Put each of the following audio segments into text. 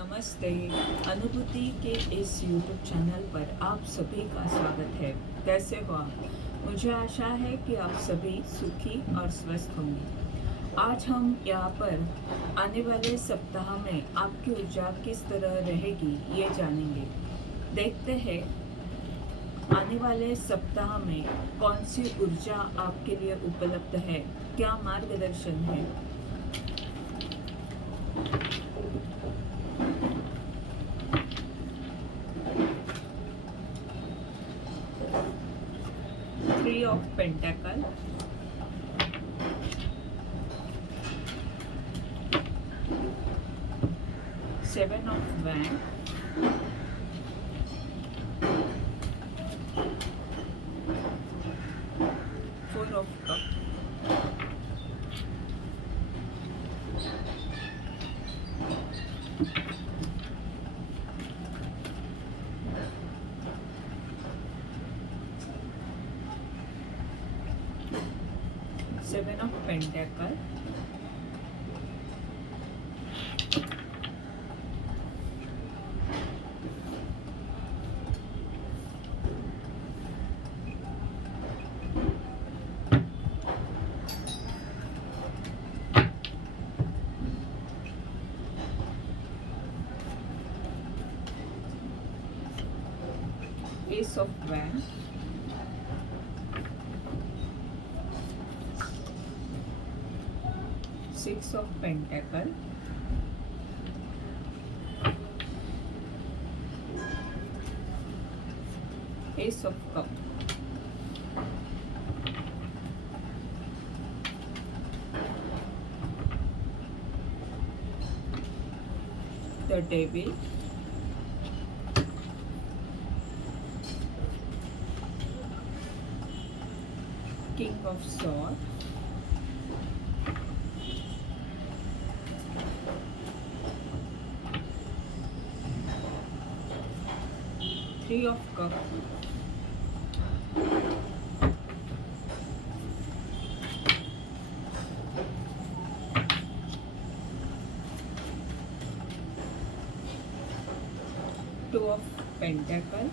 नमस्ते। अनुभूति के इस YouTube चैनल पर आप सभी का स्वागत है। कैसे हो आप? मुझे आशा है कि आप सभी सुखी और स्वस्थ होंगे। आज हम यहाँ पर आने वाले सप्ताह में आपकी ऊर्जा किस तरह रहेगी ये जानेंगे। देखते हैं आने वाले सप्ताह में कौन सी ऊर्जा आपके लिए उपलब्ध है, क्या मार्गदर्शन है। Three of Pentacles, Seven of Wands, Four of Cups, Seven of Pentacles, Ace of Wands, Six of Pentacles, Ace of Cups, the Devil, King of Swords, Three of Cups, Two of Pentacles,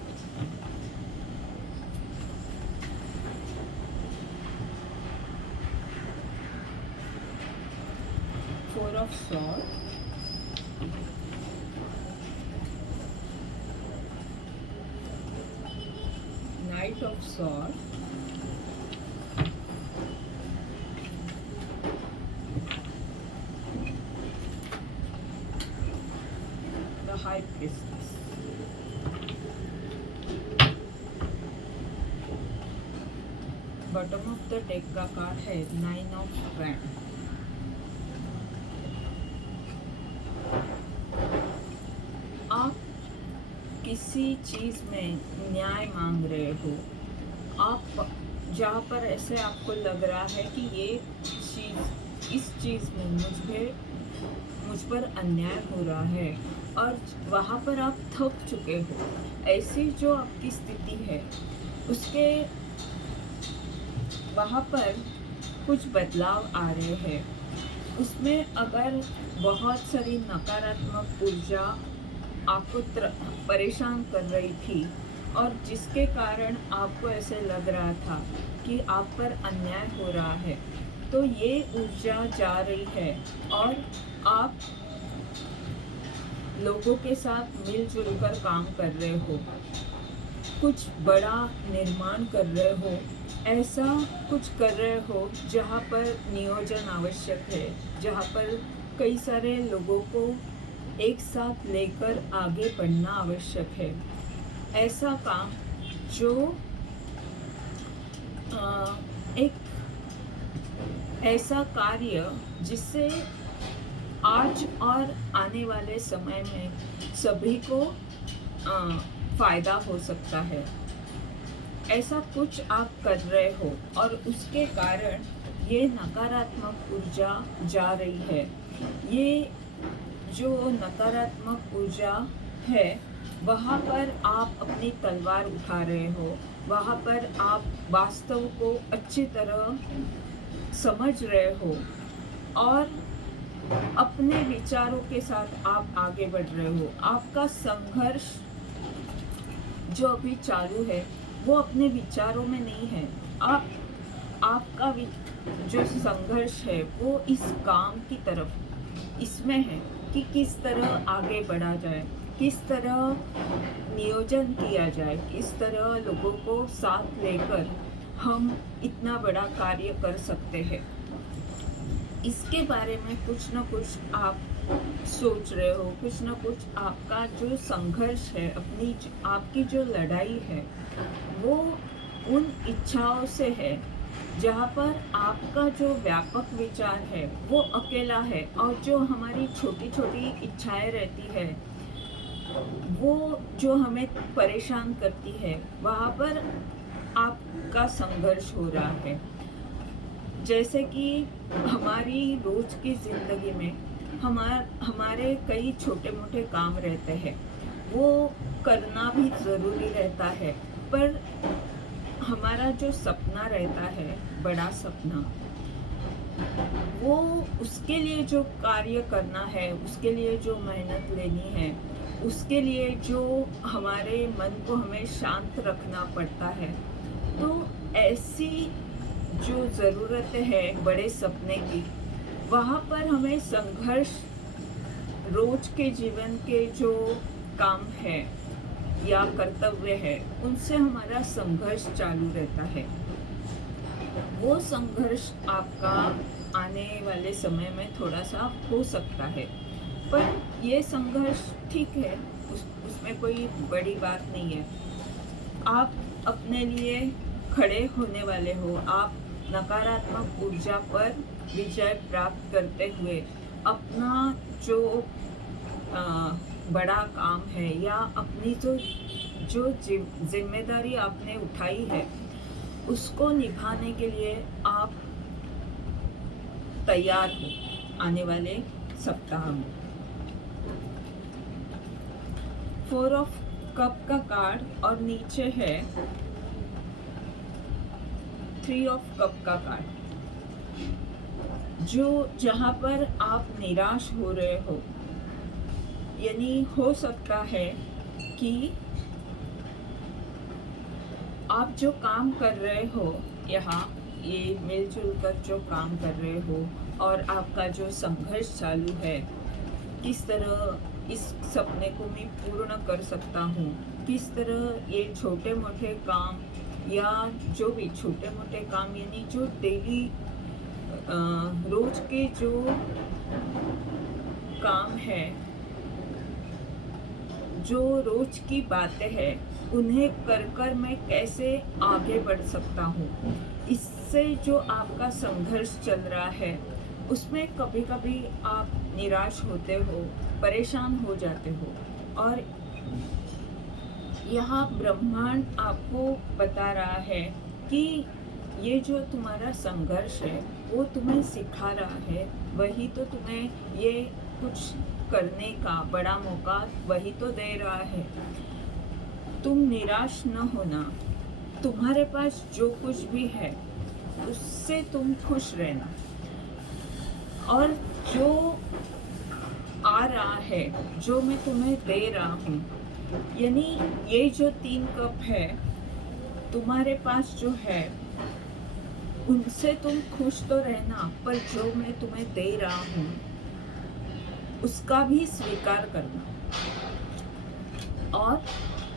Four of Swords, Knight of Swords, the High Priestess. Bottom of the deck का card है nine of wand. आप किसी चीज में न्याय मांग रहे हो, आप जहाँ पर ऐसे आपको लग रहा है कि ये चीज, इस चीज में मुझ पर अन्याय हो रहा है और वहाँ पर आप थक चुके हो, ऐसी जो आपकी स्थिति है उसके वहाँ पर कुछ बदलाव आ रहे हैं। उसमें अगर बहुत सारी नकारात्मक ऊर्जा आपको परेशान कर रही थी और जिसके कारण आपको ऐसे लग रहा था कि आप पर अन्याय हो रहा है, तो ये ऊर्जा जा रही है और आप लोगों के साथ मिलजुल कर काम कर रहे हो, कुछ बड़ा निर्माण कर रहे हो, ऐसा कुछ कर रहे हो जहाँ पर नियोजन आवश्यक है, जहाँ पर कई सारे लोगों को एक साथ लेकर आगे बढ़ना आवश्यक है। ऐसा काम जो एक ऐसा कार्य जिससे आज और आने वाले समय में सभी को फायदा हो सकता है, ऐसा कुछ आप कर रहे हो और उसके कारण ये नकारात्मक ऊर्जा जा रही है। ये जो नकारात्मक ऊर्जा है वहाँ पर आप अपनी तलवार उठा रहे हो, वहाँ पर आप वास्तव को अच्छी तरह समझ रहे हो और अपने विचारों के साथ आप आगे बढ़ रहे हो। आपका संघर्ष जो अभी चालू है वो अपने विचारों में नहीं है। आपका जो संघर्ष है वो इस काम की तरफ इसमें है कि किस तरह आगे बढ़ा जाए, किस तरह नियोजन किया जाए, किस तरह लोगों को साथ लेकर हम इतना बड़ा कार्य कर सकते हैं। इसके बारे में कुछ ना कुछ आप सोच रहे हो, कुछ ना कुछ आपका जो संघर्ष है, आपकी जो लड़ाई है वो उन इच्छाओं से है जहाँ पर आपका जो व्यापक विचार है वो अकेला है, और जो हमारी छोटी छोटी इच्छाएं रहती है वो जो हमें परेशान करती है, वहाँ पर आपका संघर्ष हो रहा है। जैसे कि हमारी रोज की ज़िंदगी में हमारे कई छोटे मोटे काम रहते हैं, वो करना भी ज़रूरी रहता है, पर हमारा जो सपना रहता है, बड़ा सपना, वो उसके लिए जो कार्य करना है, उसके लिए जो मेहनत लेनी है, उसके लिए जो हमारे मन को हमें शांत रखना पड़ता है, तो ऐसी जो ज़रूरतें हैं बड़े सपने की, वहाँ पर हमें संघर्ष, रोज के जीवन के जो काम है या कर्तव्य है उनसे हमारा संघर्ष चालू रहता है। वो संघर्ष आपका आने वाले समय में थोड़ा सा हो सकता है, पर ये संघर्ष ठीक है, उसमें कोई बड़ी बात नहीं है। आप अपने लिए खड़े होने वाले हो। आप नकारात्मक ऊर्जा पर विजय प्राप्त करते हुए अपना जो बड़ा काम है या अपनी जो जिम्मेदारी आपने उठाई है उसको निभाने के लिए आप तैयार हो आने वाले सप्ताह में। 4 ऑफ कप का कार्ड और नीचे है 3 ऑफ कप का कार्ड, जो जहाँ पर आप निराश हो रहे हो, यानी हो सकता है कि आप जो काम कर रहे हो यहाँ, ये मिलजुल कर जो काम कर रहे हो और आपका जो संघर्ष चालू है, किस तरह इस सपने को मैं पूर्ण कर सकता हूँ, किस तरह ये छोटे मोटे काम या जो भी छोटे मोटे काम, यानी जो डेली रोज के जो काम है, जो रोज की बातें हैं, उन्हें कर मैं कैसे आगे बढ़ सकता हूँ। इससे जो आपका संघर्ष चल रहा है उसमें कभी कभी आप निराश होते हो, परेशान हो जाते हो, और यहाँ ब्रह्मांड आपको बता रहा है कि ये जो तुम्हारा संघर्ष है वो तुम्हें सिखा रहा है, वही तो तुम्हें ये कुछ करने का बड़ा मौका वही तो दे रहा है। तुम निराश न होना, तुम्हारे पास जो कुछ भी है उससे तुम खुश रहना, और जो आ रहा है, जो मैं तुम्हें दे रहा हूँ, यानी ये जो 3 कप है तुम्हारे पास जो है, उनसे तुम खुश तो रहना, पर जो मैं तुम्हें दे रहा हूँ उसका भी स्वीकार करना और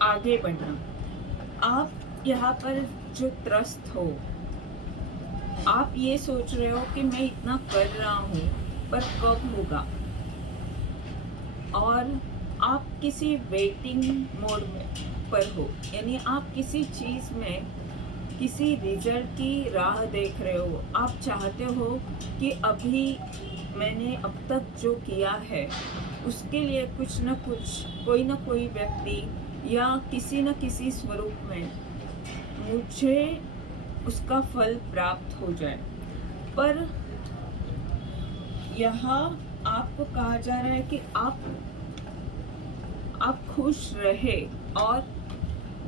आगे बढ़ना। आप यहाँ पर जो त्रस्त हो, आप ये सोच रहे हो कि मैं इतना कर रहा हूँ पर कब होगा, और आप किसी वेटिंग मोड में पर हो, यानी आप किसी चीज़ में किसी रिजल्ट की राह देख रहे हो। आप चाहते हो कि अभी मैंने अब तक जो किया है उसके लिए कुछ न कुछ, कोई न कोई व्यक्ति या किसी न किसी स्वरूप में मुझे उसका फल प्राप्त हो जाए। पर यहाँ आपको कहा जा रहा है कि आप खुश रहे, और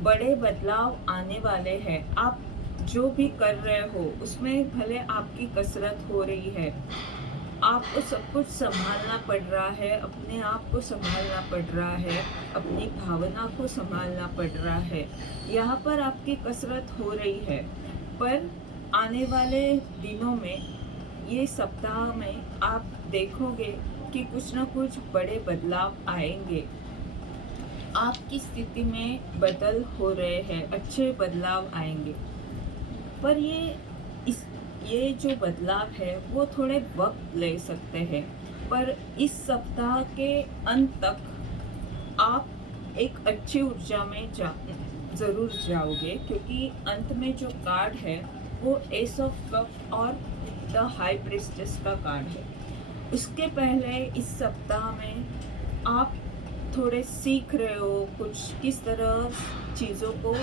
बड़े बदलाव आने वाले हैं। आप जो भी कर रहे हो उसमें भले आपकी कसरत हो रही है, आपको सब कुछ संभालना पड़ रहा है, अपने आप को संभालना पड़ रहा है, अपनी भावना को संभालना पड़ रहा है। यहाँ पर आपकी कसरत हो रही है, पर आने वाले दिनों में, ये सप्ताह में आप देखोगे कि कुछ ना कुछ बड़े बदलाव आएंगे। आपकी स्थिति में बदल हो रहे हैं, अच्छे बदलाव आएंगे। पर ये जो बदलाव है वो थोड़े वक्त ले सकते हैं, पर इस सप्ताह के अंत तक आप एक अच्छी ऊर्जा में ज़रूर जाओगे, क्योंकि अंत में जो कार्ड है वो एस ऑफ कप और द हाई प्रिस्टेस का कार्ड है। उसके पहले इस सप्ताह में आप थोड़े सीख रहे हो कुछ, किस तरह चीज़ों को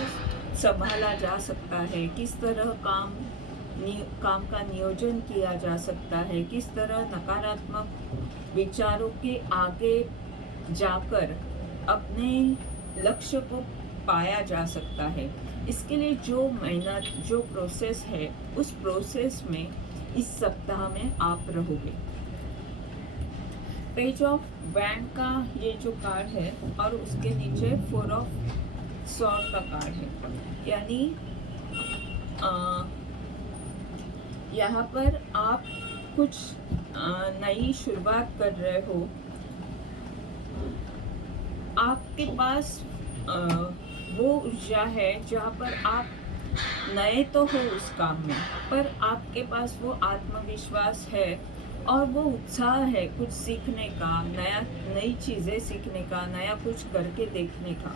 संभाला जा सकता है, किस तरह काम का नियोजन किया जा सकता है, किस तरह नकारात्मक विचारों के आगे जाकर अपने लक्ष्य को पाया जा सकता है। इसके लिए जो मेहनत, जो प्रोसेस है, उस प्रोसेस में इस सप्ताह में आप रहोगे। पेज ऑफ वैंड का ये जो कार्ड है और उसके नीचे 4 ऑफ सॉर्ड का कार्ड है, यानी यहाँ पर आप कुछ नई शुरुआत कर रहे हो। आपके पास वो ऊर्जा है जहाँ पर आप नए तो हो उस काम में, पर आपके पास वो आत्मविश्वास है और वो उत्साह है कुछ सीखने का, नई चीज़ें सीखने का, नया कुछ करके देखने का।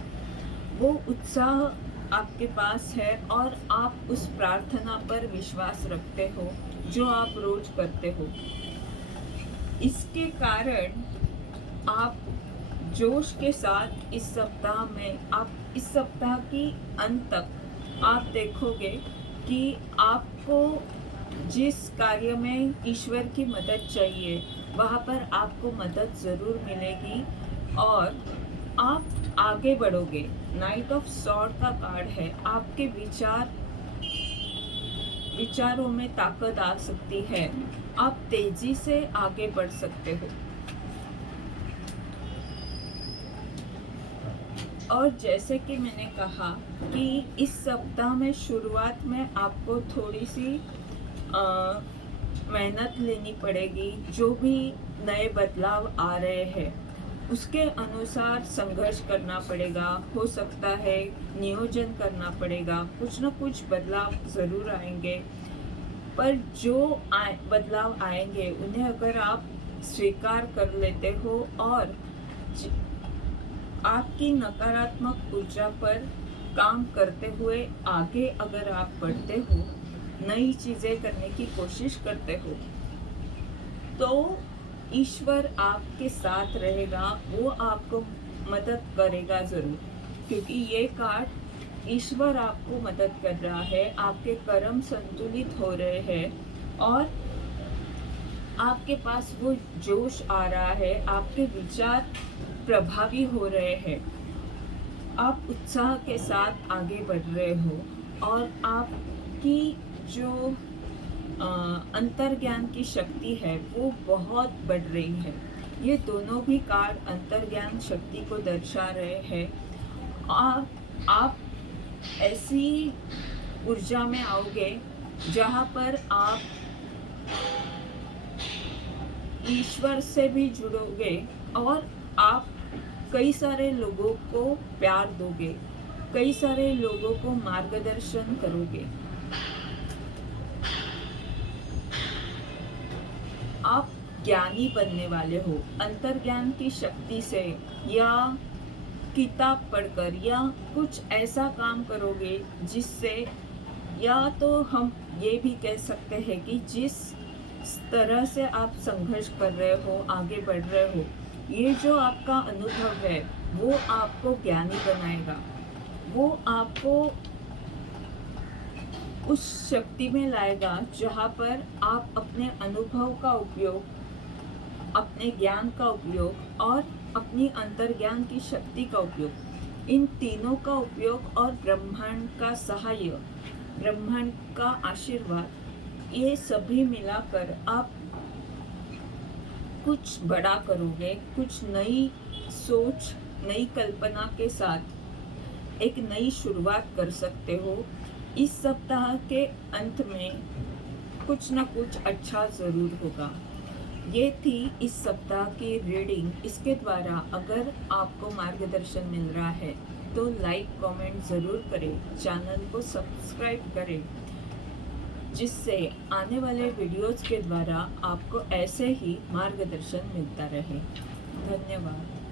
वो उत्साह आपके पास है और आप उस प्रार्थना पर विश्वास रखते हो जो आप रोज करते हो। इसके कारण आप जोश के साथ इस सप्ताह में, आप इस सप्ताह की अंत तक आप देखोगे कि आपको जिस कार्य में ईश्वर की मदद चाहिए वहाँ पर आपको मदद ज़रूर मिलेगी और आप आगे बढ़ोगे। नाइट ऑफ सॉर्ड का कार्ड है, आपके विचारों में ताकत आ सकती है, आप तेजी से आगे बढ़ सकते हो। और जैसे कि मैंने कहा कि इस सप्ताह में शुरुआत में आपको थोड़ी सी मेहनत लेनी पड़ेगी। जो भी नए बदलाव आ रहे हैं उसके अनुसार संघर्ष करना पड़ेगा, हो सकता है नियोजन करना पड़ेगा, कुछ न कुछ बदलाव ज़रूर आएंगे। पर जो बदलाव आएंगे उन्हें अगर आप स्वीकार कर लेते हो और आपकी नकारात्मक ऊर्जा पर काम करते हुए आगे अगर आप बढ़ते हो, नई चीज़ें करने की कोशिश करते हो, तो ईश्वर आपके साथ रहेगा, वो आपको मदद करेगा ज़रूर। क्योंकि ये कार्ड ईश्वर आपको मदद कर रहा है, आपके कर्म संतुलित हो रहे हैं और आपके पास वो जोश आ रहा है, आपके विचार प्रभावी हो रहे हैं, आप उत्साह के साथ आगे बढ़ रहे हो और आपकी जो अंतर्ज्ञान की शक्ति है वो बहुत बढ़ रही है। ये दोनों भी कार्ड अंतर्ज्ञान शक्ति को दर्शा रहे हैं और आप ऐसी ऊर्जा में आओगे जहाँ पर आप ईश्वर से भी जुड़ोगे और आप कई सारे लोगों को प्यार दोगे, कई सारे लोगों को मार्गदर्शन करोगे। आप ज्ञानी बनने वाले हो अंतर्ज्ञान की शक्ति से, या किताब पढ़कर, या कुछ ऐसा काम करोगे जिससे, या तो हम ये भी कह सकते हैं कि जिस तरह से आप संघर्ष कर रहे हो, आगे बढ़ रहे हो, ये जो आपका अनुभव है वो आपको ज्ञानी बनाएगा, वो आपको उस शक्ति में लाएगा जहाँ पर आप अपने अनुभव का उपयोग, अपने ज्ञान का उपयोग और अपनी अंतर्ज्ञान की शक्ति का उपयोग, इन तीनों का उपयोग और ब्रह्मांड का सहाय, ब्रह्मांड का आशीर्वाद, ये सभी मिलाकर आप कुछ बड़ा करोगे, कुछ नई सोच, नई कल्पना के साथ एक नई शुरुआत कर सकते हो। इस सप्ताह के अंत में कुछ ना कुछ अच्छा ज़रूर होगा। ये थी इस सप्ताह की रीडिंग। इसके द्वारा अगर आपको मार्गदर्शन मिल रहा है तो लाइक कमेंट ज़रूर करें, चैनल को सब्सक्राइब करें, जिससे आने वाले वीडियोज़ के द्वारा आपको ऐसे ही मार्गदर्शन मिलता रहे। धन्यवाद।